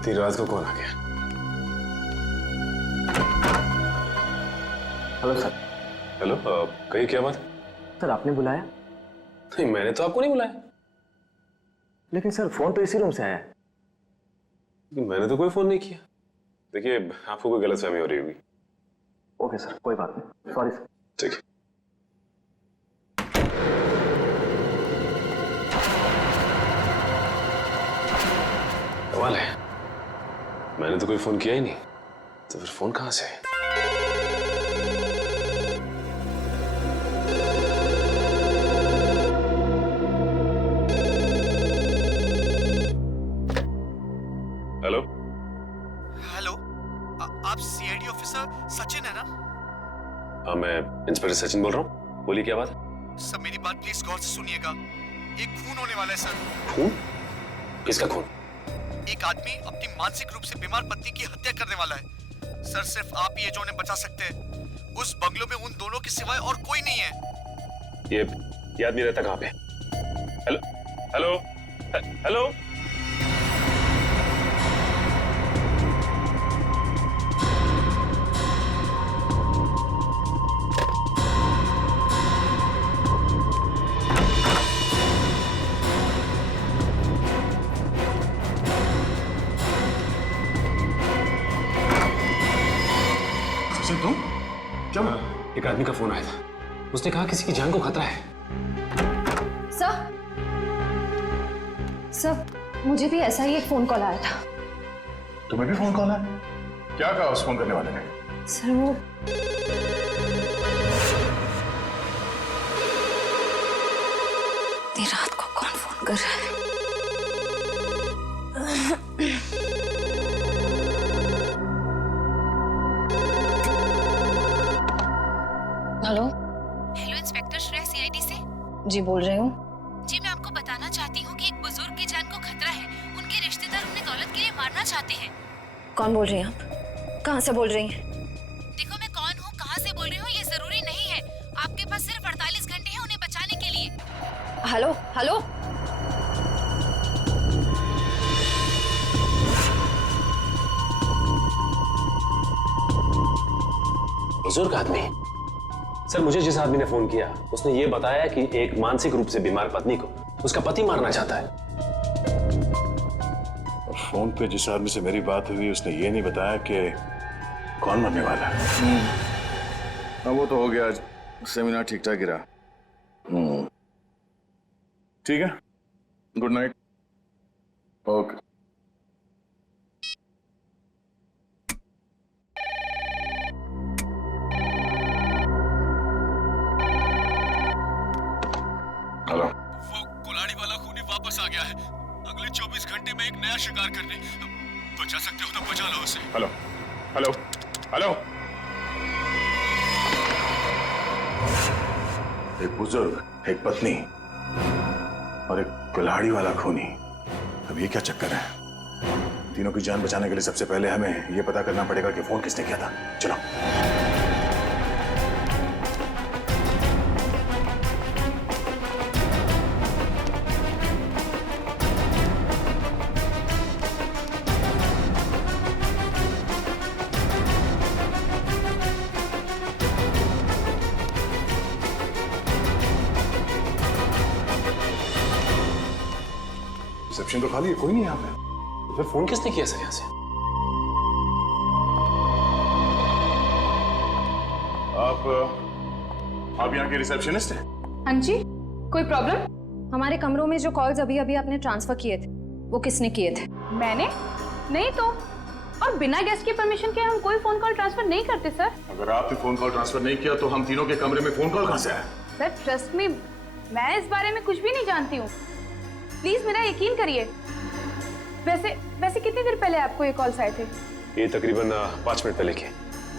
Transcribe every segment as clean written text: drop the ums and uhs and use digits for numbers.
इतनी रात को कौन आ गया? Hello sir. हेलो, कहिए क्या बात? सर आपने बुलाया? नहीं, मैंने तो आपको नहीं बुलाया। लेकिन सर फोन तो इसी रूम से आया है। मैंने तो कोई फोन नहीं किया। देखिए, आपको कोई गलतफहमी हो रही होगी। ओके सर, कोई बात नहीं, सॉरी सर। ठीक है। कमाल है, मैंने तो कोई फोन किया ही नहीं, तो फिर फोन कहां से है? हेलो हेलो, आप सीआईडी ऑफिसर सचिन है ना? हाँ, मैं इंस्पेक्टर सचिन बोल रहा हूँ। बोलिए क्या बात है? सर मेरी बात प्लीज गौर से सुनिएगा। एक खून होने वाला है सर। खून? किसका खून? एक आदमी अपनी मानसिक रूप से बीमार पत्नी की हत्या करने वाला है सर। सिर्फ आप ही है जो उन्हें बचा सकते हैं। उस बंगलों में उन दोनों के सिवाय और कोई नहीं है। ये आदमी रहता कहाँ पे? Hello hello hello. तुम क्या? एक आदमी का फोन आया था, उसने कहा किसी की जान को खतरा है। सर, मुझे भी ऐसा ही एक फोन कॉल आया था। तुम्हें भी फोन कॉल है? क्या कहा उस फोन करने वाले ने? सर वो इतनी रात को कौन फोन कर रहा है? Hello hello, inspector Shreya CID से। जी बोल रही हूँ। जी, मैं आपको बताना चाहती हूँ कि एक बुजुर्ग की जान को खतरा है। उनके रिश्तेदार उन्हें दौलत के लिए मारना चाहते हैं। कौन बोल रही हैं आप? कहाँ से बोल रही हैं? देखो, मैं कौन हूँ, कहाँ से बोल रही हूँ, ये जरूरी नहीं है। आपके पास सिर्फ 48 घंटे हैं उन्हें बचाने के लिए। Hello hello. बुजुर्ग आदमी? सर, मुझे जिस आदमी ने फोन किया उसने ये बताया कि एक मानसिक रूप से बीमार पत्नी को उसका पति मारना चाहता है। फोन पे जिस आदमी से मेरी बात हुई उसने ये नहीं बताया कि कौन मरने वाला है। हाँ वो तो हो गया, आज सेमिनार ठीक ठाक गिरा। ठीक है, गुड नाइट। ओके। हेलो, वो कुल्हाड़ी वाला खूनी वापस आ गया है। अगले 24 घंटे में एक नया शिकार करने। बचा सकते हो तो बचा लो उसे। Hello hello hello. एक बुजुर्ग, एक पत्नी और एक कुल्हाड़ी वाला खूनी। अब ये क्या चक्कर है? तीनों की जान बचाने के लिए सबसे पहले हमें ये पता करना पड़ेगा कि फोन किसने किया था। चलो। रिसेप्शन तो खाली है, कोई नहीं यहाँ पे। तो फिर फोन किसने किया सर यहाँ से? आप यहाँ के रिसेप्शनिस्ट हैं? हाँ जी, कोई प्रॉब्लम? हमारे कमरों में जो कॉल्स अभी अभी आपने ट्रांसफर किए थे वो किसने किए थे? मैंने? नहीं तो। और बिना गेस्ट की परमिशन के हम कोई फोन कॉल ट्रांसफर नहीं करते सर। अगर आपने फोन कॉल ट्रांसफर नहीं किया तो हम तीनों के कमरे में फोन कॉल कहाँ से आया? सर ट्रस्ट मी, मैं इस बारे में कुछ भी नहीं जानती हूँ। प्लीज मेरा यकीन करिए। वैसे वैसे कितनी देर पहले आपको ये कॉल्स आए थे? ये तकरीबन 5 मिनट पहले के।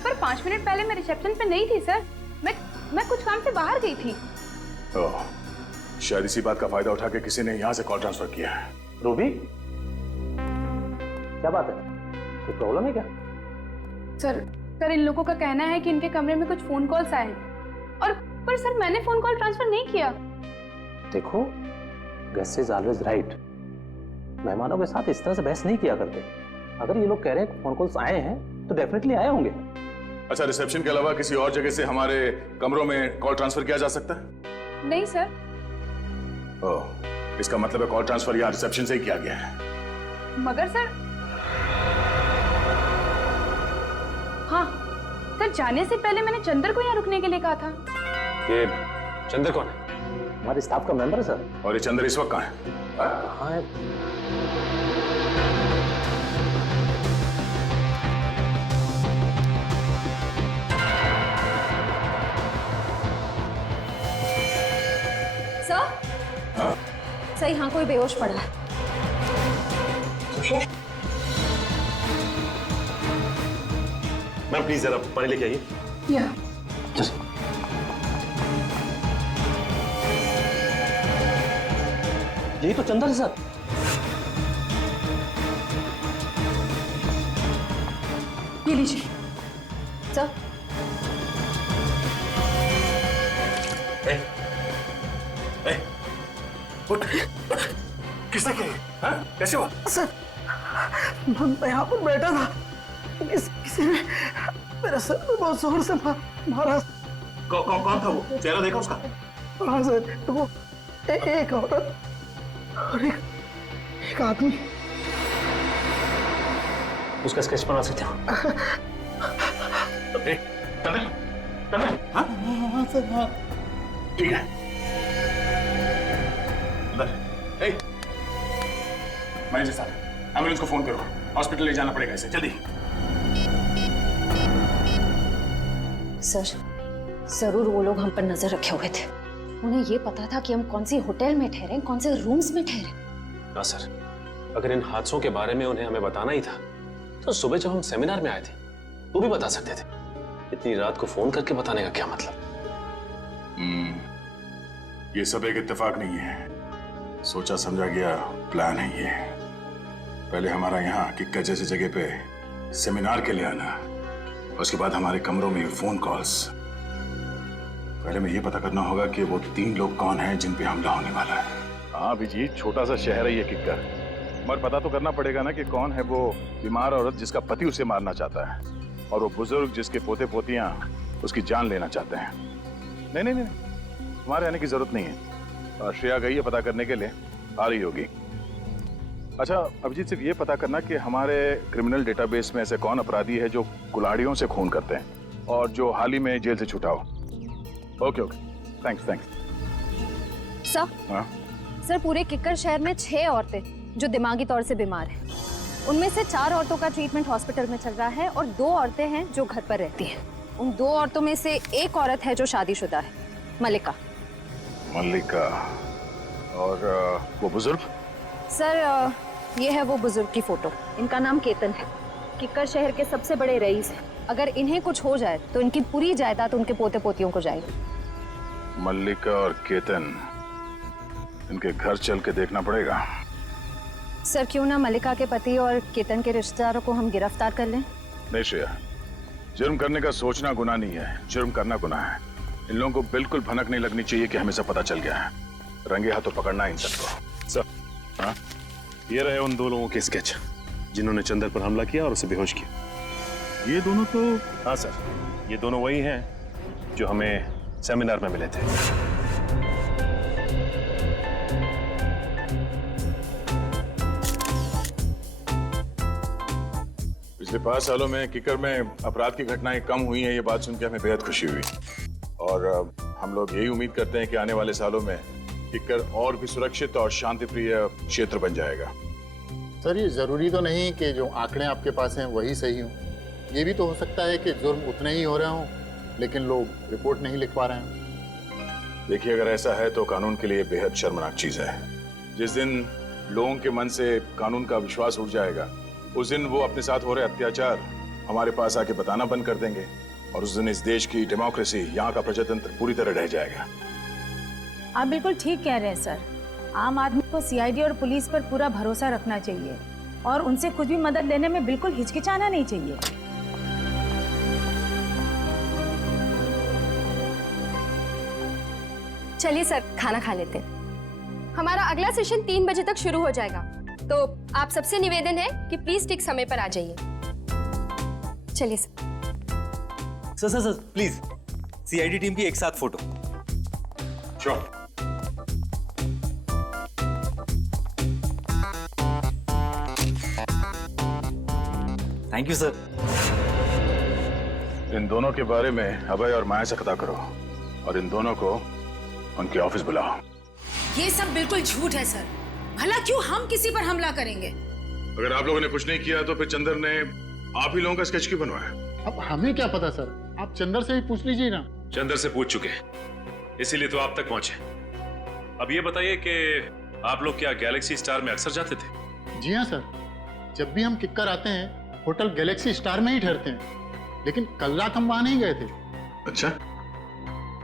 पर 5 मिनट पहले मैं रिसेप्शन पे नहीं थी सर। मैं कुछ काम से बाहर गई थी। ओह, शायद इसी बात का फायदा उठा के किसी ने यहाँ से कॉल ट्रांसफर किया है। रूबी, क्या बात है? कोई प्रॉब्लम है क्या? सर इन लोगों का कहना है कि इनके कमरे में कुछ फोन कॉल्स आए हैं। और पर सर मैंने फोन कॉल ट्रांसफर नहीं किया। देखो, गेस्ट इज ऑलवेज राइट। मेहमानों के साथ इस तरह से बहस नहीं किया करते। अगर ये लोग कह रहे हैं फोन कॉल्स आए हैं तो डेफिनेटली आए होंगे। अच्छा, रिसेप्शन के अलावा किसी और जगह से हमारे कमरों में कॉल ट्रांसफर किया जा सकता है? नहीं सर। ओह, इसका मतलब है कॉल ट्रांसफर यहाँ रिसेप्शन से ही किया गया है। मगर सर, हाँ सर, जाने से पहले मैंने चंदर को यहाँ रुकने के लिए कहा था। ये चंदर कौन है? हमारे स्टाफ का मेंबर है सर। और ये चंदर इस वक्त कहाँ है? हाँ, सर, सर यहाँ कोई बेहोश पड़ा है। मैम प्लीज जरा पानी लेके आइए। या यही तो चंदर है सर। ये लीजिए। सर, किसने किया? हाँ? कैसे हुआ? सर, मैं यहाँ पर बैठा था, किसी ने मेरा सर पे बहुत जोर से मारा। कौन था वो? चेहरा देखा उसका? हाँ सर, तो वो एक औरत और एक आदमी। उसका स्केच बना सकते हो? हाँ सर, हाँ। ठीक है। मैनेजर साहब, एम्बुलेंस को फोन करो, हॉस्पिटल ले जाना पड़ेगा इसे, जल्दी। सर, जरूर वो लोग हम पर नजर रखे हुए थे। उन्हें ये पता था कि हम कौन सी होटल में ठहरे, कौन से रूम्स में ठहरे। हाँ सर, अगर इन हादसों के बारे में उन्हें हमें बताना ही था तो सुबह जब हम सेमिनार में आए थे तो भी बता सकते थे। इतनी रात को फोन करके बताने का क्या मतलब? ये सब एक इत्तेफाक नहीं है, सोचा समझा गया प्लान है ये। पहले हमारा यहाँ किक्कर जैसी जगह पे सेमिनार के लिए आना, उसके बाद हमारे कमरों में फोन कॉल्स। पहले में ये पता करना होगा कि वो 3 लोग कौन हैं जिन पे हमला होने वाला है। हाँ अभिजीत, छोटा सा शहर है ये किक्कर, मगर पता तो करना पड़ेगा ना कि कौन है वो बीमार औरत जिसका पति उसे मारना चाहता है, और वो बुजुर्ग जिसके पोते पोतियां उसकी जान लेना चाहते हैं। नहीं नहीं नहीं, तुम्हारे आने की जरूरत नहीं है। श्रेया गई है पता करने के लिए, आ रही होगी। अच्छा अभिजीत, सिर्फ ये पता करना कि हमारे क्रिमिनल डेटाबेस में ऐसे कौन अपराधी है जो कुल्हाड़ियों से खून करते हैं और जो हाल ही में जेल से छूटा हो। Okay okay, thanks thanks. Sir, हाँ सर, पूरे किक्कर शहर में 6 औरतें जो दिमागी तौर से बीमार हैं। उनमें से 4 औरतों का ट्रीटमेंट हॉस्पिटल में चल रहा है और 2 औरतें हैं जो घर पर रहती हैं। उन 2 औरतों में से एक औरत है जो शादीशुदा है, मल्लिका। मल्लिका, और वो बुजुर्ग? सर, ये है वो बुजुर्ग की फोटो। इनका नाम केतन है, किक्कर शहर के सबसे बड़े रईस हैं। अगर इन्हें कुछ हो जाए तो इनकी पूरी जायदाद उनके पोते पोतियों को जाएगी। मल्लिका और केतन, इनके घर चल के देखना पड़ेगा। सर, क्यों ना मल्लिका के पति और केतन के रिश्तेदारों को हम गिरफ्तार कर लें? नहीं श्रेया, जुर्म करने का सोचना गुनाह नहीं है, जुर्म करना गुनाह है। इन लोगों को बिल्कुल भनक नहीं लगनी चाहिए कि हमें सब पता चल गया है। रंगे हाथों पकड़ना इन सबको। सर, हाँ? ये रहे उन 2 लोगों के स्केच जिन्होंने चंदर पर हमला किया और उसे बेहोश किया। ये दोनों तो? हाँ सर, ये दोनों वही हैं जो हमें सेमिनार में मिले थे। पिछले 5 सालों में किक्कर में अपराध की घटनाएं कम हुई हैं, ये बात सुन के हमें बेहद खुशी हुई। और हम लोग यही उम्मीद करते हैं कि आने वाले सालों में किक्कर और भी सुरक्षित और शांतिप्रिय क्षेत्र बन जाएगा। सर, ये जरूरी तो नहीं कि जो आंकड़े आपके पास हैं वही सही हों। ये भी तो हो सकता है कि जुर्म उतने ही हो रहे हों लेकिन लोग रिपोर्ट नहीं लिख पा रहे हैं। देखिए, अगर ऐसा है तो कानून के लिए बेहद शर्मनाक चीज है। जिस दिन लोगों के मन से कानून का विश्वास उठ जाएगा, उस दिन वो अपने साथ हो रहे अत्याचार हमारे पास आके बताना बंद कर देंगे, और उस दिन इस देश की डेमोक्रेसी, यहाँ का प्रजातंत्र पूरी तरह ढह जाएगा। आप बिल्कुल ठीक कह रहे हैं सर। आम आदमी को सीआईडी और पुलिस पर पूरा भरोसा रखना चाहिए और उनसे कुछ भी मदद लेने में बिल्कुल हिचकिचाना नहीं चाहिए। चलिए सर, खाना खा लेते हैं। हमारा अगला सेशन 3 बजे तक शुरू हो जाएगा। तो आप सबसे निवेदन है कि प्लीज ठीक समय पर आ जाइए। चलिए sir. Sir please CID team की एक साथ photo. Sure. Thank you sir. इन दोनों के बारे में अभय और माया से पता करो और इन दोनों को उनके ऑफिस बुलाओ। ये सब बिल्कुल झूठ है सर। भला क्यों हम किसी पर हमला करेंगे? अगर आप लोगों ने कुछ नहीं किया तो फिर चंदर ने आप ही लोगों का स्केच क्यों बनवाया? अब हमें क्या पता सर, आप चंदर से ही पूछ लीजिए ना। चंदर से पूछ चुके, इसीलिए तो आप तक पहुंचे। अब ये बताइए कि आप लोग क्या गैलेक्सी स्टार में अक्सर जाते थे? जी हाँ सर, जब भी हम किक्कर आते हैं होटल गैलेक्सी स्टार में ही ठहरते हैं, लेकिन कल रात हम वहां नहीं गए थे। अच्छा,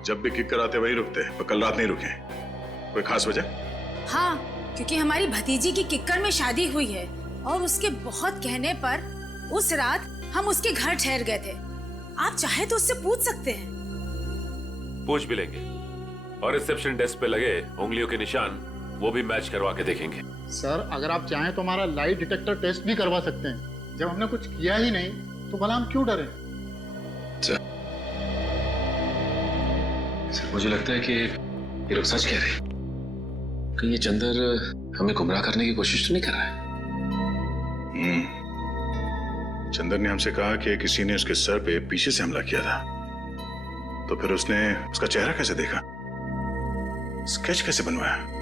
जब भी किक्कर आते वही रुकते, पर कल रात नहीं रुके। कोई खास वजह? हाँ, क्योंकि हमारी भतीजी की किक्कर में शादी हुई है और उसके बहुत कहने पर उस रात हम उसके घर ठहर गए थे। आप चाहे तो उससे पूछ सकते हैं। पूछ भी लेंगे और रिसेप्शन डेस्क पे लगे उंगलियों के निशान वो भी मैच करवा के देखेंगे। सर अगर आप चाहें तो हमारा लाई डिटेक्टर टेस्ट भी करवा सकते हैं। जब हमने कुछ किया ही नहीं तो भला हम क्यों डरे? सर मुझे लगता है कि ये लोग सच कह रहे हैं। कहीं ये चंदर हमें गुमराह करने की कोशिश तो नहीं कर रहा है? चंदर ने हमसे कहा कि किसी ने उसके सर पे पीछे से हमला किया था, तो फिर उसने उसका चेहरा कैसे देखा, स्केच कैसे बनवाया?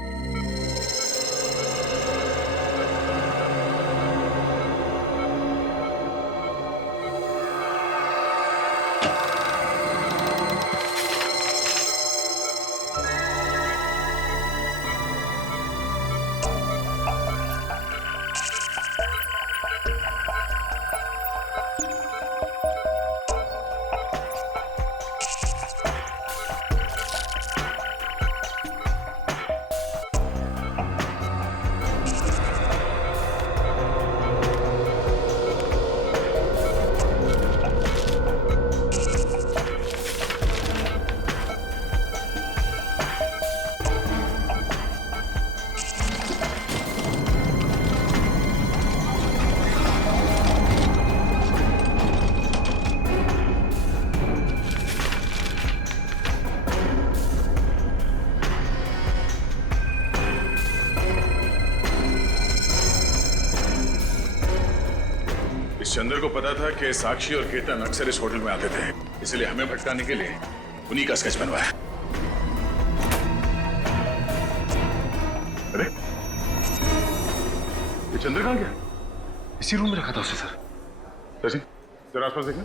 चंदर को पता था कि साक्षी और केतन अक्सर इस होटल में आते थे, इसलिए हमें भटकाने के लिए उन्हीं का स्केच बनवाया। अरे ये चंदर कहां गया? इसी रूम में रखा था उसे सर। सचिन जरा आसपास देखना।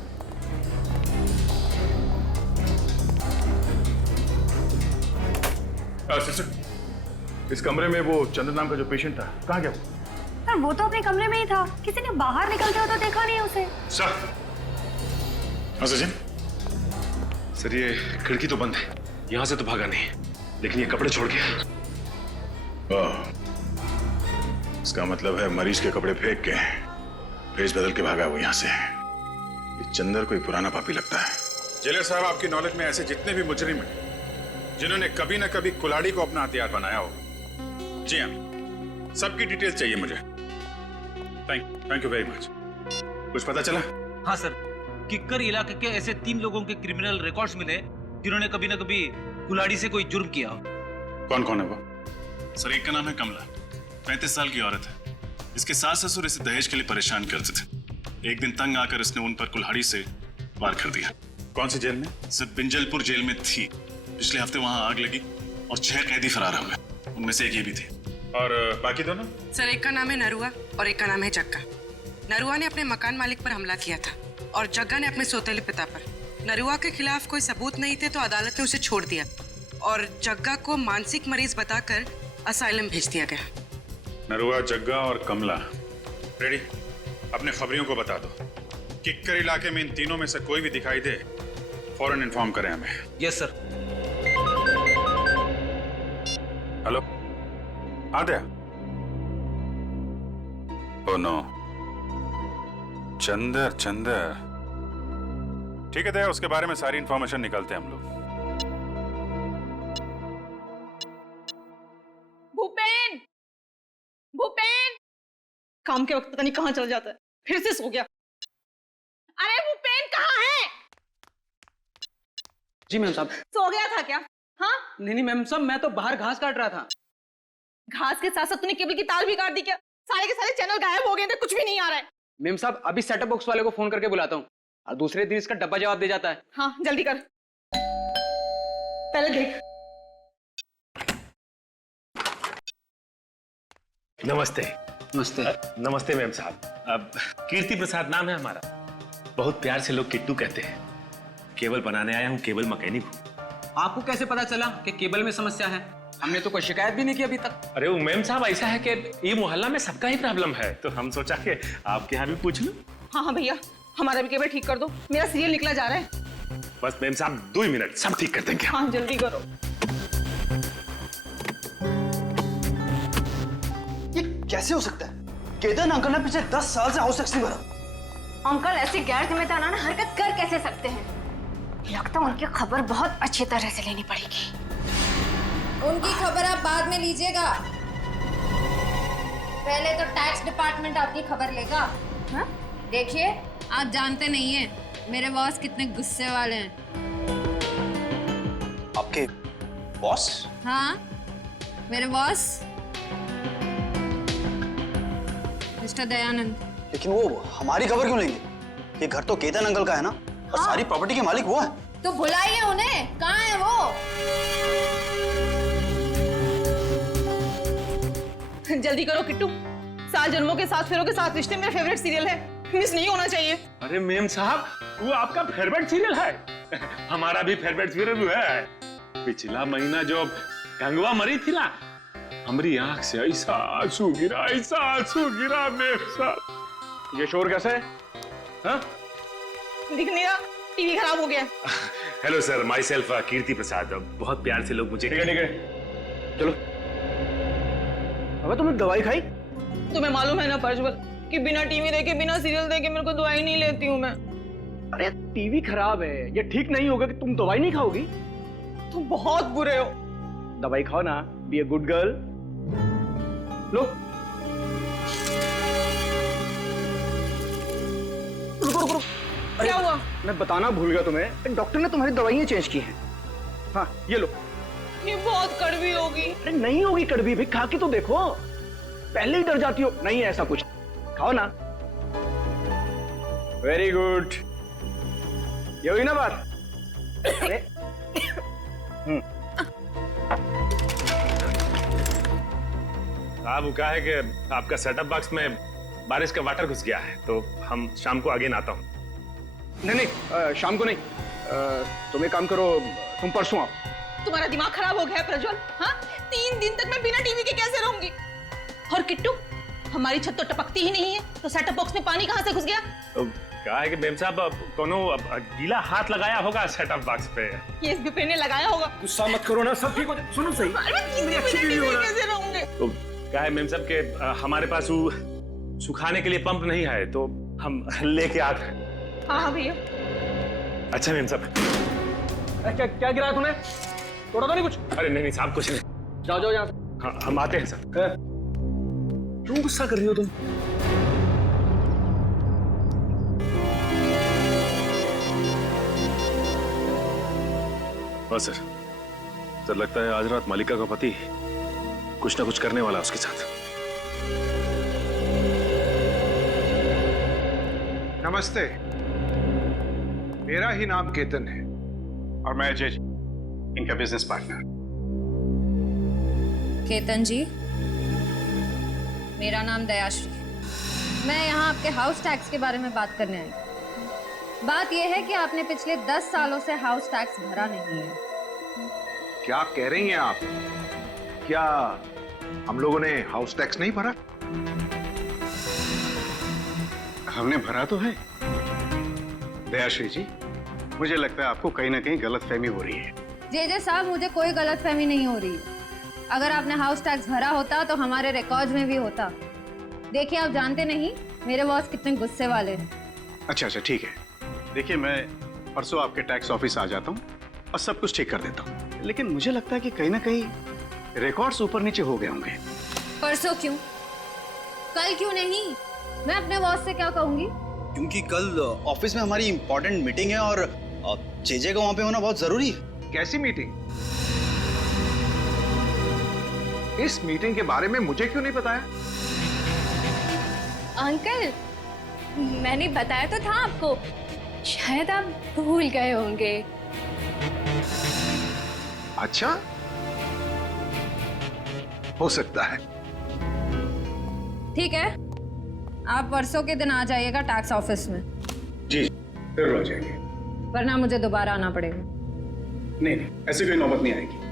सिस्टर, इस कमरे में वो चंदर नाम का जो पेशेंट था कहां गया? सर वो तो अपने कमरे में ही था, किसी ने बाहर निकलते हो तो देखा नहीं उसे। सर। हाँ सचिन। सर ये खिड़की तो बंद है, यहां से तो भागा नहीं, लेकिन ये कपड़े छोड़ गया। इसका मतलब है मरीज के कपड़े फेंक के भेष बदल के भागा वो यहां से। ये चंदर कोई पुराना पापी लगता है। जेलर साहब, आपकी नॉलेज में ऐसे जितने भी मुजरिम हैं जिन्होंने कभी ना कभी कुल्हाड़ी को अपना हथियार बनाया हो, जी हाँ, सबकी डिटेल चाहिए मुझे। Thank you very much. कुछ पता चला? हाँ सर, किक्कर इलाके के ऐसे 3 लोगों के क्रिमिनल रिकॉर्ड्स मिले जिन्होंने कभी ना कभी कुल्हाड़ी से कोई जुर्म किया हो। कौन कौन है वो? सर एक का नाम है कमला, 35 साल की औरत है। इसके सास ससुर इसे दहेज के लिए परेशान करते थे। एक दिन तंग आकर इसने उन पर कुल्हाड़ी से वार कर दिया। कौन सी जेल में? सर बिंजलपुर जेल में थी। पिछले हफ्ते वहां आग लगी और 6 कैदी फरार हो गए, उनमें से एक ये भी थे। और बाकी दोनों? सर एक का नाम है नरुआ और एक का नाम है जग्गा। नरुआ ने अपने मकान मालिक पर हमला किया था और जग्गा ने अपने सौतेले पिता पर। नरुआ के खिलाफ कोई सबूत नहीं थे तो अदालत ने उसे छोड़ दिया और जग्गा को मानसिक मरीज बताकर असाइलम भेज दिया गया। नरुआ, जग्गा और कमला रेडी? अपने खबरियों को बता दो, किक्कर इलाके में इन तीनों में से कोई भी दिखाई दे फौरन इन्फॉर्म करें हमें। Yes sir. हेलो, आ गया? Oh no, Chandar. ठीक है दया, उसके बारे में सारी इंफॉर्मेशन निकालते हैं हम लोग। भूपेन, भूपेन, काम के वक्त पता नहीं कहाँ चल जाता है, फिर से सो गया। अरे वो पेन कहाँ है? जी मैम साहब। सो गया था क्या? हाँ? नहीं मैम साहब, मैं तो बाहर घास काट रहा था। घास के साथ साथ तूने केबल की तार भी काट दी क्या? सारे के सारे चैनल गायब हो गए थे, कुछ भी नहीं आ रहा है। मैम साहब अभी सेटअप बॉक्स वाले को फोन करके बुलाता हूँ और दूसरे दिन इसका डब्बा जवाब दे जाता है। हाँ जल्दी कर, पहले देख। नमस्ते। नमस्ते। नमस्ते मैम साहब। अब कीर्ति प्रसाद नाम है हमारा। बहुत प्यार से लोग किट्टू कहते हैं। केबल बनाने आया हूँ, केबल मैकेनिक हूँ। आपको कैसे पता चला कि केबल में समस्या है? हमने तो कोई शिकायत भी नहीं की अभी तक। अरे वो मैम साहब ऐसा है कि ये मोहल्ला में सबका ही प्रॉब्लम है, तो हम सोचा कि आपके यहाँ भी पूछ लूं। हाँ हाँ भैया, हमारा भी केबल ठीक कर दो, मेरा सीरियल निकला जा रहा है। बस मैम साहब 2 मिनट, सब ठीक कर देंगे। हाँ जल्दी करो। ये कैसे हो सकता है? केतन अंकल ने पिछले 10 साल से हाउस टैक्स नहीं भरा। अंकल ऐसी गैर जिम्मेदाराना हरकत कर कैसे सकते हैं? लगता है उनकी खबर बहुत अच्छी तरह से लेनी पड़ेगी। उनकी खबर आप बाद में लीजिएगा, पहले तो टैक्स डिपार्टमेंट आपकी खबर लेगा। हाँ? देखिए आप जानते नहीं हैं मेरे बॉस कितने गुस्से वाले हैं। आपके बॉस? हाँ मेरे बॉस मिस्टर दयानंद। लेकिन वो हमारी खबर क्यों लेंगे? ये घर तो केतन अंकल का है ना, और सारी प्रॉपर्टी के मालिक वो है। तो बुलाइए उन्हें, कहाँ है वो? जल्दी करो किट्टू, 7 जन्मों के 7 फेरों के 7 रिश्ते मेरा फेवरेट सीरियल है, मिस नहीं होना चाहिए। अरे मैम साहब वो आपका फेवरेट सीरियल है। हमारा भी फेवरेट सीरियल है। पिछला महीना जो गंगवा मरी थी ना, हमारी आंख से ऐसा आंसू गिरा मैम साहब। ये शोर कैसे है? हाँ? दिख नहीं रहा, टीवी खराब हो गया। हेलो सर, माई सेल्फ कीर्ति प्रसाद। बहुत प्यार से लोग मुझे ठीक है चलो। अबे तुमने दवाई खाई? तुम्हें मालूम है ना प्रज्वल कि बिना टीवी देखे, बिना सीरियल देखे मेरे को दवाई नहीं लेती हूँ मैं। अरे टीवी खराब है, ये ठीक नहीं होगा कि तुम दवाई नहीं खाओगी। तुम बहुत बुरे हो। दवाई खाओ ना, बी ए गुड गर्ल। लो रुको। क्या हुआ? मैं बताना भूल गया तुम्हें, डॉक्टर ने तुम्हारी दवाइयाँ चेंज की हैं। हाँ ये लो। ये बहुत कड़वी होगी। अरे नहीं होगी कड़वी भी, खा के तो देखो। पहले ही डर जाती हो। नहीं है ऐसा कुछ, खाओ ना। वेरी गुड, ये हुई ना बात। अरे साहब क्या है कि आपका सेटअप बॉक्स में बारिश का वाटर घुस गया है, तो हम शाम को आगे ना आता हूँ। नहीं शाम को नहीं, तुम एक काम करो, तुम परसों आओ। तुम्हारा दिमाग खराब हो गया है प्रज्वल। हाँ 3 दिन तक मैं बिना टीवी के कैसे रहूंगी? और किट्टू, हमारी छत तो टपकती ही नहीं है, तो सेटअप बॉक्स में पानी कहाँ से घुस गया? तो क्या है कि मैम साहब कोनो गीला हाथ लगाया होगा सेटअप बॉक्स पे। ये SBP ने लगाया होगा। गुस्सा मत करो ना, सब ठीक हो जाए। सुनो सही, कैसे रहूंगे? तो क्या है मैम साहब के हमारे पास वो सुखाने के लिए पंप नहीं है, तो हम लेके आते हैं। हाँ भैया। अच्छा मैम साहब। क्या गिराया तूने? तोड़ा तो नहीं कुछ? अरे नहीं साहब कुछ नहीं। जाओ यहाँ से। हाँ हम आते हैं सर। क्यों गुस्सा कर रही हो तुम? हाँ सर लगता है आज रात मालिका का पति कुछ ना कुछ करने वाला है उसके साथ। नमस्ते, मेरा ही नाम केतन है और मैं अजय, इनका बिजनेस पार्टनर। केतन जी, मेरा नाम दयाश्री। मैं यहाँ आपके हाउस टैक्स के बारे में बात करने आई। बात यह है कि आपने पिछले 10 सालों से हाउस टैक्स भरा नहीं है। क्या कह रही हैं आप? क्या हम लोगों ने हाउस टैक्स नहीं भरा? हमने भरा तो है। दयाश्री जी, मुझे लगता है आपको कहीं ना कहीं गलतफहमी हो रही है। जे साहब, मुझे कोई गलतफहमी नहीं हो रही है। अगर आपने हाउस टैक्स भरा होता तो हमारे रिकॉर्ड्स में भी होता। देखिए, आप जानते नहीं मेरे बॉस कितने गुस्से वाले हैं। अच्छा ठीक है। देखिए, मैं परसों आपके टैक्स ऑफिस आ जाता हूँ और सब कुछ ठीक कर देता हूँ, लेकिन मुझे लगता है कि कहीं ना कहीं रिकॉर्ड्स ऊपर नीचे हो गए होंगे। परसों क्यों? कल क्यों नहीं? मैं अपने बॉस से क्या कहूंगी? क्योंकि कल ऑफिस में हमारी इंपॉर्टेंट मीटिंग है और जेजे का वहां पे होना बहुत जरूरी है। कैसी मीटिंग? इस मीटिंग के बारे में मुझे क्यों नहीं बताया? अंकल, मैंने बताया तो था आपको, शायद आप भूल गए होंगे। अच्छा, हो सकता है। ठीक है, आप परसों के दिन आ जाइएगा टैक्स ऑफिस में। जी जरूर आ जाएंगे। वरना मुझे दोबारा आना पड़ेगा। नहीं नहीं, ऐसी कोई नौबत नहीं आएगी।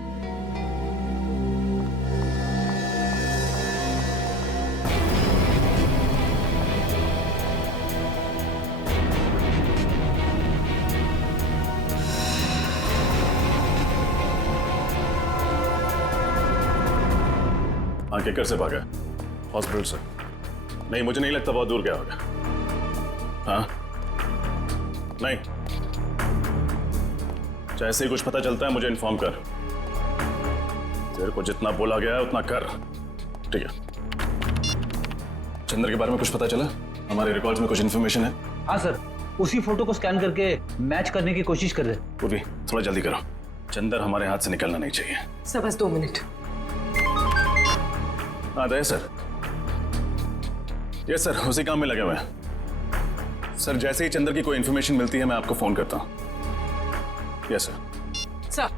हाँ, किकर से भागा हॉस्पिटल से? नहीं, मुझे नहीं लगता बहुत दूर गया होगा। हाँ नहीं, जैसे ही कुछ पता चलता है मुझे इन्फॉर्म कर। तेरे को जितना बोला गया है उतना कर, ठीक है? चंद्र के बारे में कुछ पता चला? हमारे रिकॉर्ड्स में कुछ इन्फॉर्मेशन है? हाँ सर, उसी फोटो को स्कैन करके मैच करने की कोशिश कर रहे। पूर्वी, थोड़ा जल्दी करो, चंद्र हमारे हाथ से निकलना नहीं चाहिए। सर बस 2 मिनट। हाँ दया सर। यस सर, उसी काम में लगे हुए हैं सर। जैसे ही चंद्र की कोई इन्फॉर्मेशन मिलती है मैं आपको फोन करता हूँ। Yes sir. सर।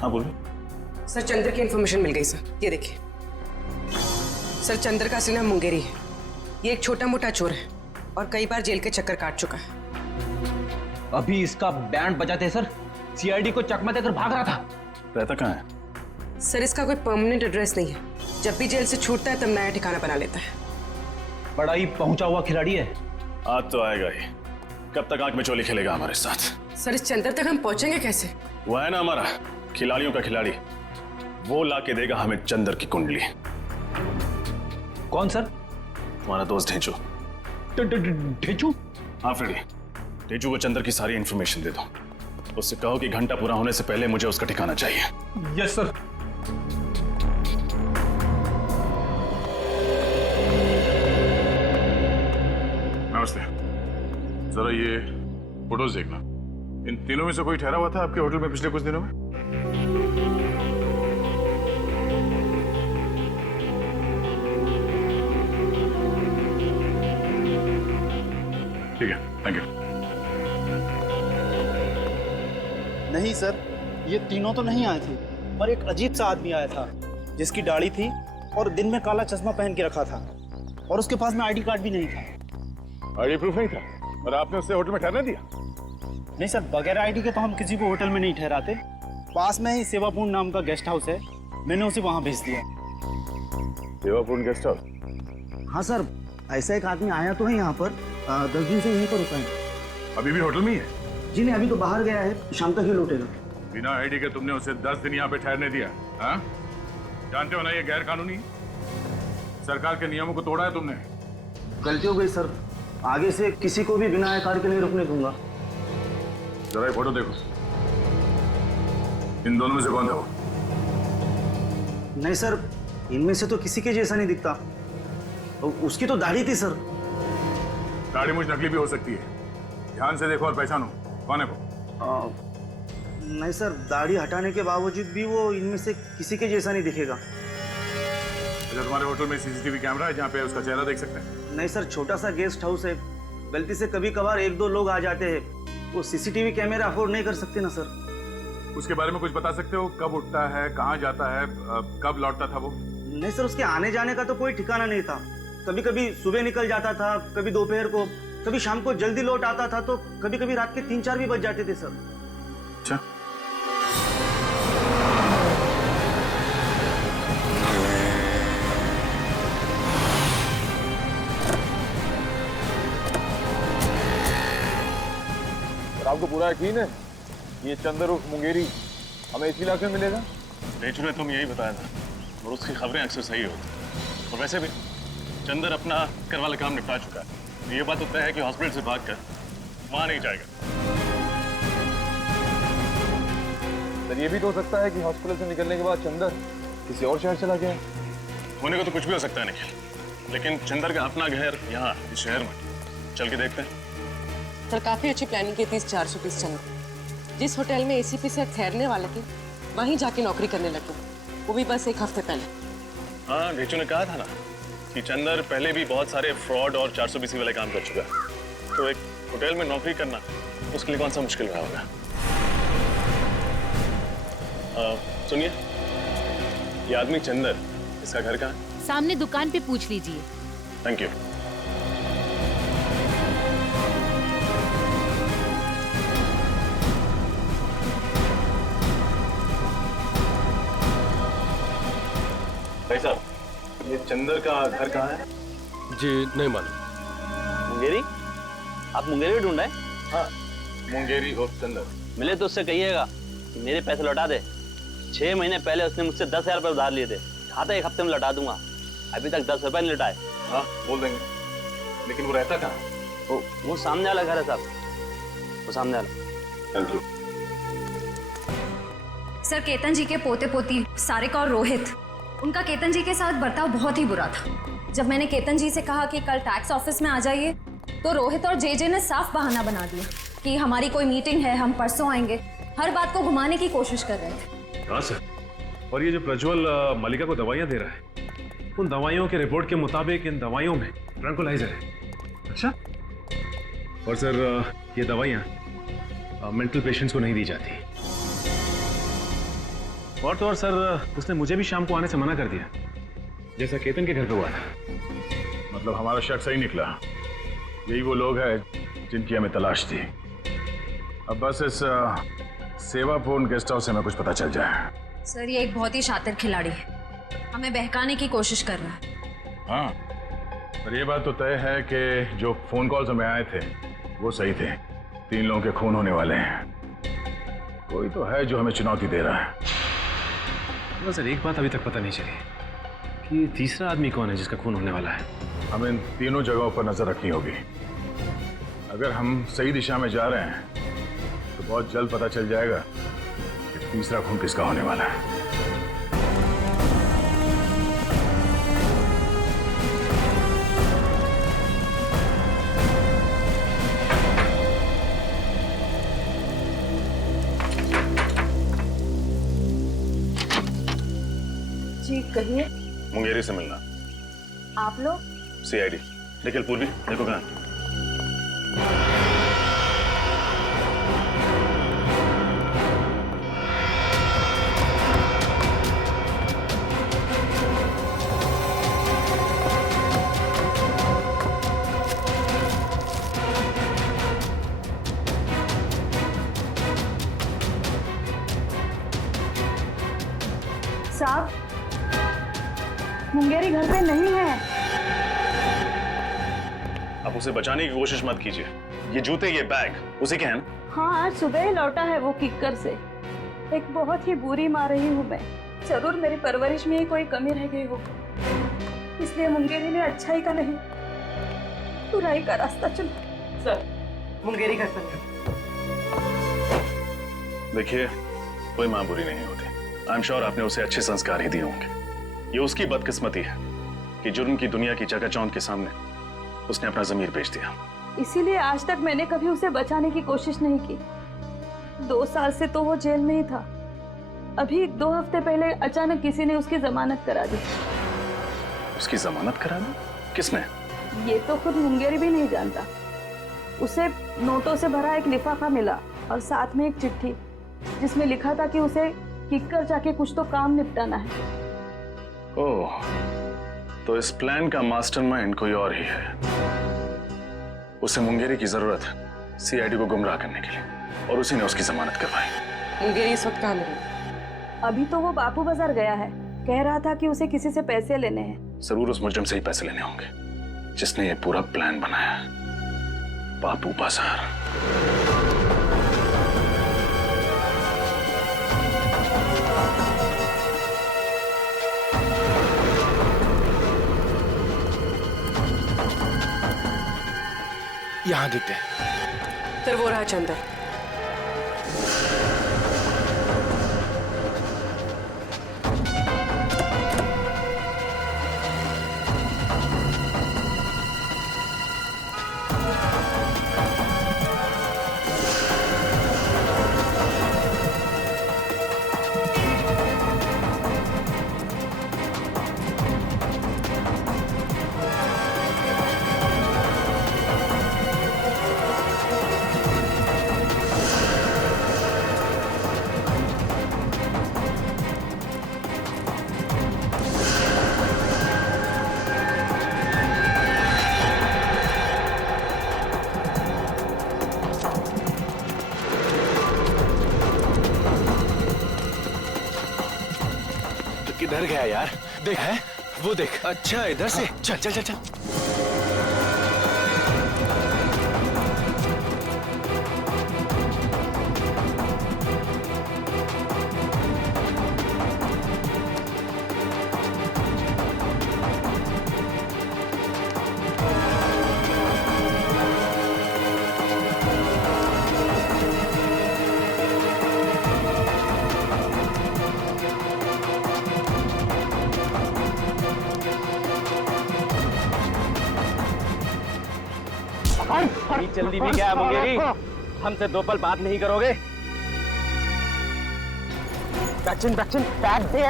हाँ बोलिए। सर चंद्र की इन्फॉर्मेशन मिल गई सर, ये देखिए। सर चंद्र का असली नाम मुंगेरी है। ये एक छोटा मोटा चोर है और कई बार जेल के चक्कर काट चुका है। अभी इसका बैंड बजाते सर, सीआईडी को चकमा देकर भाग रहा था। रहता कहाँ है? सर इसका कोई परमानेंट एड्रेस नहीं है। जब भी जेल से छूटता है तब नया ठिकाना बना लेता है। बड़ा ही पहुंचा हुआ खिलाड़ी है। आज तो आएगा ही। कब तक आंख में चोली खेलेगा हमारे साथ? सर इस चंद्र तक हम पहुंचेंगे कैसे? वो है ना हमारा खिलाड़ियों का खिलाड़ी, वो ला के देगा हमें चंद्र की कुंडली। कौन सर? तुम्हारा दोस्त ढेंचू। ढेंचू? हाँ फ्रेडी, ढेंचू को चंद्र की सारी इंफॉर्मेशन दे दो। उससे कहो कि घंटा पूरा होने से पहले मुझे उसका ठिकाना चाहिए। Yes sir. नमस्ते। जरा ये फोटोज देखना। इन तीनों में से कोई ठहरा हुआ था आपके होटल में पिछले कुछ दिनों में? ठीक है, थैंक यू। नहीं सर, ये तीनों तो नहीं आए थे, पर एक अजीब सा आदमी आया था जिसकी दाढ़ी थी और दिन में काला चश्मा पहन के रखा था और उसके पास में आईडी कार्ड भी नहीं था। आईडी प्रूफ नहीं था और आपने उससे होटल में ठहरने दिया? नहीं सर, बगैर आईडी के तो हम किसी को होटल में नहीं ठहराते। पास में ही सेवापूर्ण नाम का गेस्ट हाउस है, मैंने उसे वहां भेज दिया। सेवापूर्ण गेस्ट हाउस? हाँ सर, ऐसा एक आदमी आया तो है यहाँ पर, 10 दिन से यहीं पर रुका है। अभी भी होटल में ही है? जी नहीं, अभी तो बाहर गया है, शाम तक ही लौटेगा। बिना आईडी के तुमने उसे 10 दिन यहाँ पे ठहरने दिया? हाँ, जानते हो ना ये गैर कानूनी है। सरकार के नियमों को तोड़ा है तुमने। गलती हो गई सर, आगे से किसी को भी बिना आय कार्ड के नहीं रुकने दूंगा। जरा ये फोटो देखो, इन दोनों में से कौन था वो? नहीं सर, इनमें से तो किसी के जैसा नहीं दिखता। उसकी तो दाढ़ी थी सर। दाढ़ी मुझ नकली भी हो सकती है, ध्यान से देखो और पहचानो कौन है वो। नहीं सर, दाढ़ी हटाने के बावजूद भी वो इनमें से किसी के जैसा नहीं दिखेगा। अच्छा, तुम्हारे होटल में सीसीटीवी कैमरा है जहाँ पे उसका चेहरा देख सकते हैं? नहीं सर, छोटा सा गेस्ट हाउस है, गलती से कभी कभार 1-2 लोग आ जाते हैं, वो सीसीटीवी कैमरा अफोर्ड नहीं कर सकते ना सर। उसके बारे में कुछ बता सकते हो? कब उठता है, कहाँ जाता है, कब लौटता था वो? नहीं सर, उसके आने जाने का तो कोई ठिकाना नहीं था। कभी कभी सुबह निकल जाता था, कभी दोपहर को, कभी शाम को जल्दी लौट आता था, तो कभी कभी रात के 3-4 भी बज जाते थे सर। अच्छा, आपको पूरा यकीन है ये चंद्र उर्फ मुंगेरी हमें इसी इलाके में मिलेगा? ढेंचू ने तुम यही बताया था और उसकी खबरें अक्सर सही होती। और वैसे भी चंद्र अपना कर वाला काम निपटा चुका है। ये बात तो तय है कि हॉस्पिटल से भागकर वहां नहीं जाएगा। सर ये भी तो हो सकता है कि हॉस्पिटल से निकलने के बाद चंद्र किसी और शहर चला गया। होने को तो कुछ भी हो सकता है निखिल, लेकिन चंदर का अपना घर यहाँ इस शहर में, चल के देखते हैं। सर काफी अच्छी प्लानिंग की थी इस 420 चंदर। जिस होटल में एसीपी सर ठहरने वाले थे वहीं जाके नौकरी करने लगे, वो भी बस 1 हफ्ते पहले। हाँ, घेचू ने कहा था ना कि चंदर पहले भी बहुत सारे फ्रॉड और 420 वाले काम कर चुका है, तो एक होटल में नौकरी करना उसके लिए कौन सा मुश्किल रहा होगा। सुनिए, ये आदमी चंदर, इसका घर कहाँ है? सामने दुकान पे पूछ लीजिए। Thank you. भाई साहब, ये चंदर का घर कहाँ है? जी नहीं मालूम। मुंगेरी? आप मुंगेरी ढूंढ रहे हैं? हाँ, मुंगेरी और चंदर। मिले तो उससे कहिएगा कि मेरे पैसे लौटा दे। 6 महीने पहले उसने मुझसे 10,000 रुपये उधार लिए थे, कहा था 1 हफ्ते में लौटा दूंगा। अभी तक 10 रुपये नहीं लौटाए। हाँ, बोल देंगे। लेकिन वो रहता कहाँ? वो सामने वाला घर है साहब, वो सामने वाला। Thank you. सर, केतन जी के पोते पोती सारिका और रोहित, उनका केतन जी के साथ बर्ताव बहुत ही बुरा था। जब मैंने केतन जी से कहा कि कल टैक्स ऑफिस में आ जाइए, तो रोहित और जेजे ने साफ बहाना बना दिया कि हमारी कोई मीटिंग है, हम परसों आएंगे। हर बात को घुमाने की कोशिश कर रहे थे। हाँ सर, और ये जो प्रज्वल मलिका को दवाइयाँ दे रहा है, उन दवाइयों के रिपोर्ट के मुताबिक इन दवाइयों में ट्रैंकुलाइजर है। अच्छा। और सर, ये दवाइयाँ मेंटल पेशेंट्स को नहीं दी जाती। और तो और सर, उसने मुझे भी शाम को आने से मना कर दिया, जैसा केतन के घर पे हुआ था। मतलब हमारा शक सही निकला, यही वो लोग हैं जिनकी हमें तलाश थी। अब बस इस सेवापूर्ण गेस्ट हाउस से हमें कुछ पता चल जाए। सर, ये एक बहुत ही शातिर खिलाड़ी है, हमें बहकाने की कोशिश कर रहा है। हाँ, पर ये बात तो तय है कि जो फोन कॉल्स हमें आए थे वो सही थे। 3 लोगों के खून होने वाले हैं। कोई तो है जो हमें चुनौती दे रहा है। तो सर, एक बात अभी तक पता नहीं चली कि तीसरा आदमी कौन है जिसका खून होने वाला है। हमें इन तीनों जगहों पर नजर रखनी होगी। अगर हम सही दिशा में जा रहे हैं तो बहुत जल्द पता चल जाएगा कि तीसरा खून किसका होने वाला है। जी कहिए। मुंगेरी से मिलना। आप लोग? सीआईडी। निखिल, पूर्वी, देखो कहाँ। साहब, मुंगेरी घर पे नहीं है। आप उसे बचाने की कोशिश मत कीजिए। ये जूते, ये बैग उसी के हैं ना? हाँ, आज सुबह ही लौटा है वो किक्कर से। एक बहुत ही बुरी माँ रही हूँ मैं। जरूर मेरी परवरिश में ही कोई कमी रह गई हो, इसलिए मुंगेरी ने अच्छाई का नहीं बुराई का रास्ता चुना। सर, मुंगेरी घर पर। देखिए, कोई माँ बुरी नहीं होती। आई एम श्योर आपने उसे अच्छे संस्कार ही दिए होंगे। ये उसकी बदकिस्मती है कि जुर्म की दुनिया की चकाचौंध के सामने उसने अपना ज़मीर बेच दिया। इसीलिए आज तक मैंने कभी उसे बचाने की कोशिश नहीं की। 2 साल से तो वो जेल में ही था। अभी 2 हफ्ते पहले अचानक किसी ने उसकी जमानत करा दी। उसकी जमानत करा दी? किसने? ये तो खुद मुंगेरी भी नहीं जानता। उसे नोटों से भरा एक लिफाफा मिला और साथ में एक चिट्ठी जिसमें लिखा था कि उसे किक्कर जाके कुछ तो काम निपटाना है। ओह, तो इस प्लान का मास्टरमाइंड कोई और ही है। उसे मुंगेरी की जरूरत है सीआईडी को गुमराह करने के लिए, और उसी ने उसकी जमानत करवाई। मुंगेरी इस वक्त कहाँ मिली? अभी तो वो बापू बाजार गया है। कह रहा था कि उसे किसी से पैसे लेने हैं। जरूर उस मुजरिम से ही पैसे लेने होंगे जिसने ये पूरा प्लान बनाया। बापू बाजार। यहाँ देखते हैं। फिर वो रहा चंदर। गया यार, देख है वो देख। अच्छा इधर से, चल चल चल चल। जल्दी भी क्या है मुंगेरी, हमसे 2 पल बात नहीं करोगे? बैक्सिन बैक्सिन बैग दे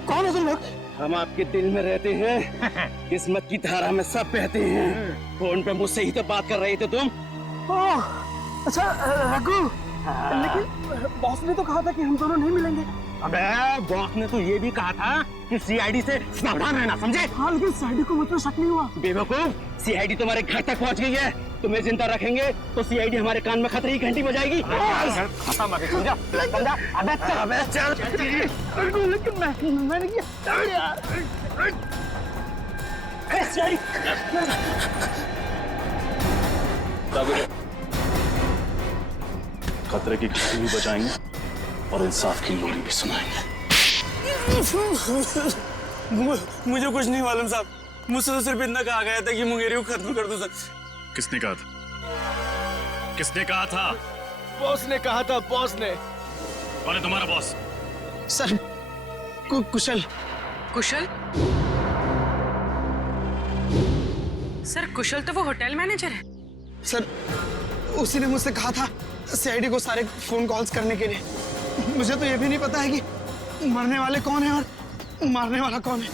कौन है तुम लोग? हम आपके दिल में रहते हैं, किस्मत की धारा में सब बहते हैं। फोन पे मुझसे ही तो बात कर रहे थे तुम। अच्छा रघु, लेकिन बॉस ने तो कहा था कि हम दोनों नहीं मिलेंगे। अबे बॉस ने तो ये भी कहा था कि सीआईडी से सावधान रहना, समझे? हाँ, लेकिन सीआईडी को मुझ पर शक नहीं हुआ। बेवकूफ, सीआईडी तुम्हारे घर तक पहुंच गई है। तुम्हें जिंदा रखेंगे तो सीआईडी हमारे कान में खतरे की घंटी बजाएगी। समझा? समझा? अबे चल, अबे चल। लेकिन मैंने किया यार। खतरे की घंटी भी बजाएंगे और इंसाफ की लोरी भी सुनाएंगे। मुझे कुछ नहीं मालूम साहब, मुझसे तो सिर्फ इतना कहा गया था कि मुंगेरी को खत्म कर दो सर। किसने कहा था? किसने कहा था? बॉस ने कहा था, बॉस ने। कौन है तुम्हारा बॉस? सर कुशल। कुशल? सर कुशल तो वो होटल मैनेजर है। सर उसी ने मुझसे कहा था सीआईडी को सारे फोन कॉल्स करने के लिए। मुझे तो ये भी नहीं पता है कि मरने वाले कौन है और मारने वाला कौन है।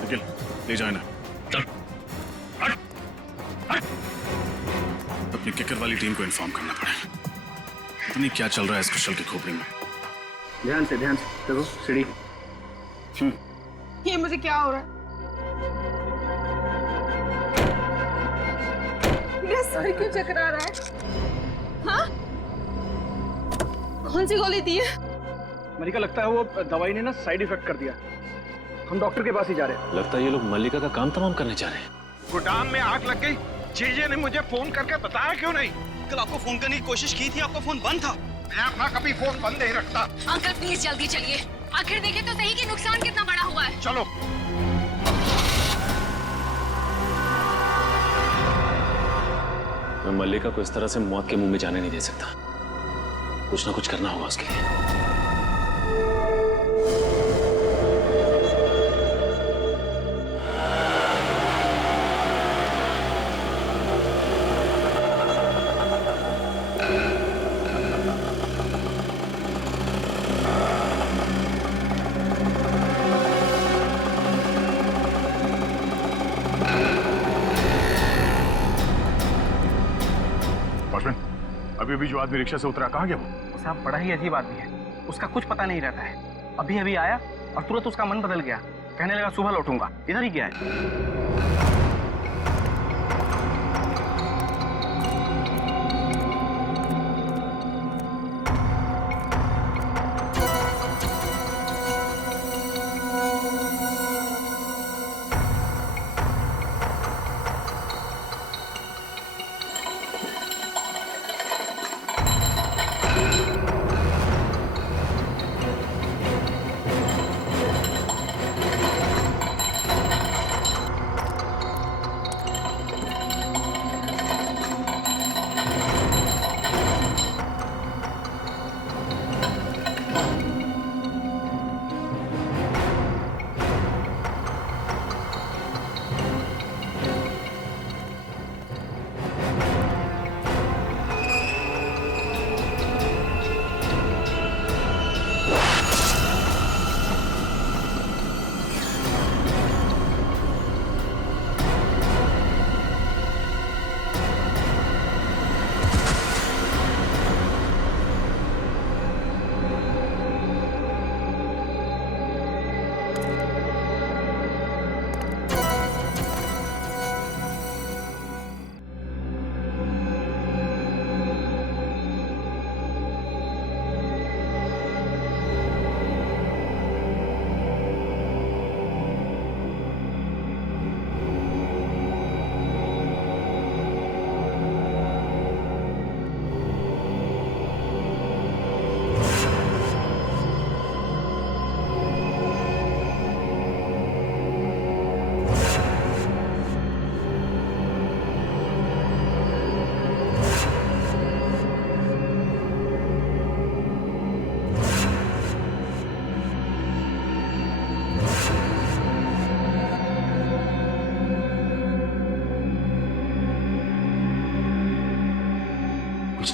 निखिल, ले जाए ना। चल। हट। हट। अपनी किकर वाली टीम को इन्फॉर्म करना पड़ेगा। पता नहीं क्या चल रहा है इस कुशल की खोपड़ी में। ध्यान से देखो सीढ़ी। ये मुझे क्या हो रहा है? मेरा सर क्यों चकरा रहा है? हाँ? कौन सी गोली दी है? मलिका, लगता है वो दवाई ने ना साइड इफेक्ट कर दिया। हम डॉक्टर के पास ही जा रहे हैं। लगता है ये लोग मल्लिका का काम तमाम करने जा रहे हैं। गोदाम में आग लग गई। जीजे ने मुझे फोन करके बताया क्यों नहीं? कल आपको फोन करने की कोशिश की थी, आपका फोन बंद था। मैं अपना कभी फोन बंद नहीं रखता। अंकल प्लीज जल्दी चलिए, आखिर देखें तो सही कि नुकसान कितना बड़ा हुआ है। चलो। मैं मल्लिका को इस तरह से मौत के मुंह में जाने नहीं दे सकता। कुछ ना कुछ करना होगा उसके लिए। अभी अभी जो आदमी रिक्शा से उतरा, कहाँ गया वो? साहब बड़ा ही अजीब आदमी है, उसका कुछ पता नहीं रहता है। अभी अभी आया और तुरंत उसका मन बदल गया, कहने लगा सुबह लौटूंगा। इधर ही गया है।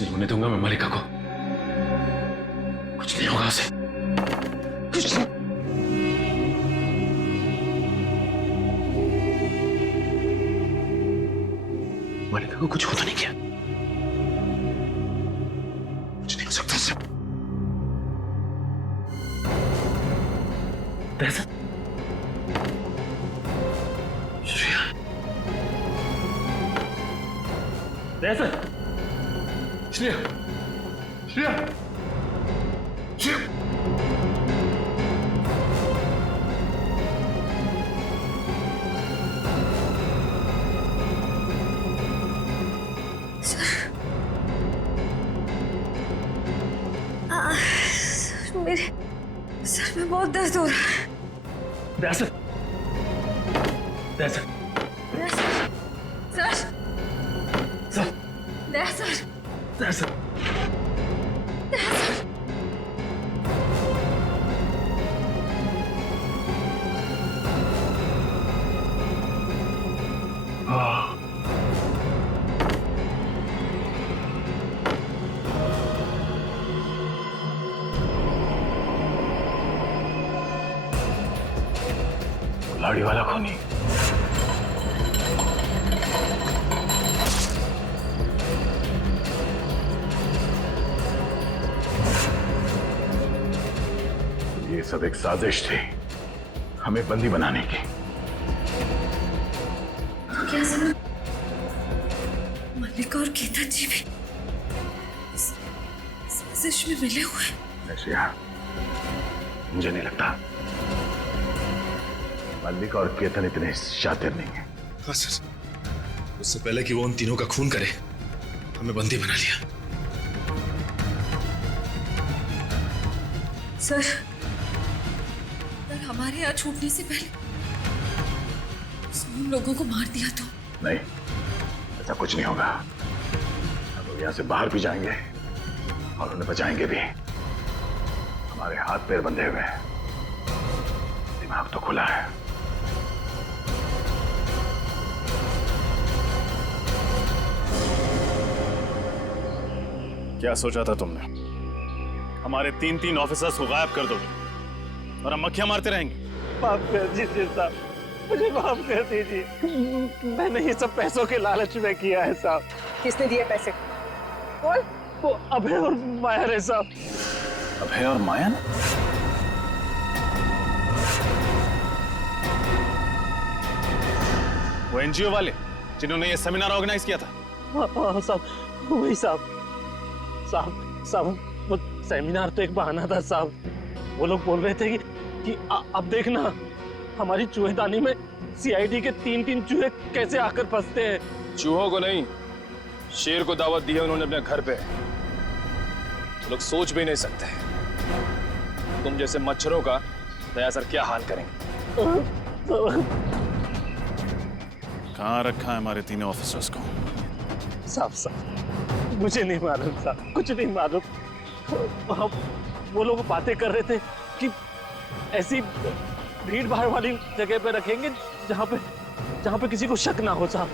कुछ नहीं होने दूंगा मैं मलिका को। कुछ नहीं होगा उसे, कुछ नहीं। मलिका को कुछ हो तो नहीं किया, कुछ नहीं हो सकता उससे। श्रेया, श्रेया, श्रेया, श्रेया। मेरे सर में बहुत दर्द हो रहा है। सर, सर, सर, लाड़ी वाला खूनी। ये सब एक साजिश थी हमें बंदी बनाने की। क्या समझ? मल्लिका और केतन जी भी इस साजिश में मिले हुए। श्रेया, मुझे नहीं लगता मल्लिका और केतन इतने शातिर नहीं है। हाँ सर, उससे पहले कि वो उन तीनों का खून करे हमें बंदी बना लिया। सर, अगर हमारे यहाँ छूटने से पहले उसने उन लोगों को मार दिया तो? नहीं, ऐसा कुछ नहीं होगा। हम लोग यहाँ से बाहर भी जाएंगे और उन्हें बचाएंगे भी। हमारे हाथ पैर बंधे हुए हैं, दिमाग तो खुला है। क्या सोचा था तुमने? हमारे 3 ऑफिसर्स को गायब कर दोगे और हम मक्खियां मारते रहेंगे? माफ कर दीजिए साहब, मुझे माफ कर दीजिए। मैंने ये सब पैसों के लालच में किया है साहब। किसने दिए पैसे? कौन? वो अभय और माया है साहब। अभय और माया ना? वो एनजीओ वाले जिन्होंने ये सेमिनार ऑर्गेनाइज किया था? हाँ साहब, वही साहब। साहब, वो सेमिनार तो एक बहाना था साहब। वो लोग बोल रहे थे कि अब देखना हमारी चूहेदानी में सीआईडी के 3 चूहे कैसे आकर फंसते हैं। चूहों को नहीं, शेर को दावत दी है उन्होंने अपने घर पे। तो लोग सोच भी नहीं सकते तुम जैसे मच्छरों का दया सर क्या हाल करेंगे। कहाँ रखा है हमारे 3 ऑफिसर्स को? साहब मुझे नहीं मालूम साहब, कुछ नहीं मालूम। वो लोग बातें कर रहे थे कि ऐसी भीड़ भाड़ वाली जगह पे रखेंगे जहाँ पे किसी को शक ना हो साहब।